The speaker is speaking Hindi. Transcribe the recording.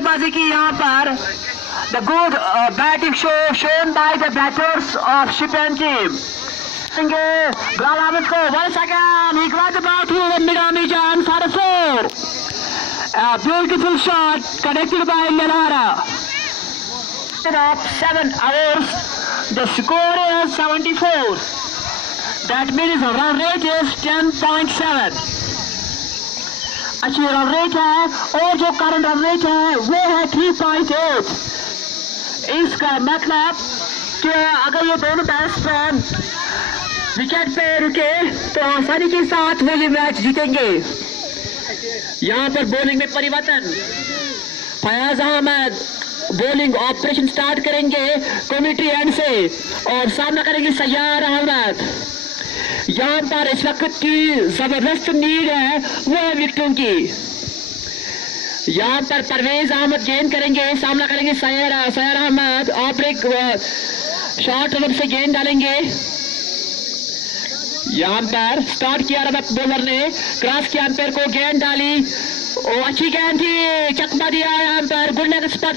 बल्लेबाजी की यहाँ पर the good batting shown by the batters of Shippen team. Bilal Ahmed को 1 second. He got the ball to Midami Jan for a 4. A beautiful shot connected by Lara. Of 7 hours. The score is 74. That means the run rate is 10.7. अच्छी रन रेट है और जो करंट रन रेट है वो है 3.8. इसका मतलब कि अगर ये दोनों बैट्समैन विकेट पे रुके तो आसानी के साथ वो ये मैच जीतेंगे. यहाँ पर बॉलिंग में परिवर्तन. Fayaz Ahmed bowling operation start करेंगे कमेटी एंड से और सामना करेंगे सैयार अहमद. यहाँ पर इस वक्त की जबरदस्त नीड है वो है विकेटों की. यहाँ पर परवेज अहमद गेंद करेंगे, सामना करेंगे सैयार अहमद. आप एक शॉर्ट रन से गेंद डालेंगे. यहाँ पर स्टार्ट किया रबत बॉलर ने, क्रॉस किया अंपायर को, गेंद डाली. ओ अच्छी गेंद थी, चकमा दिया यहाँ पर गुड स्पॉट.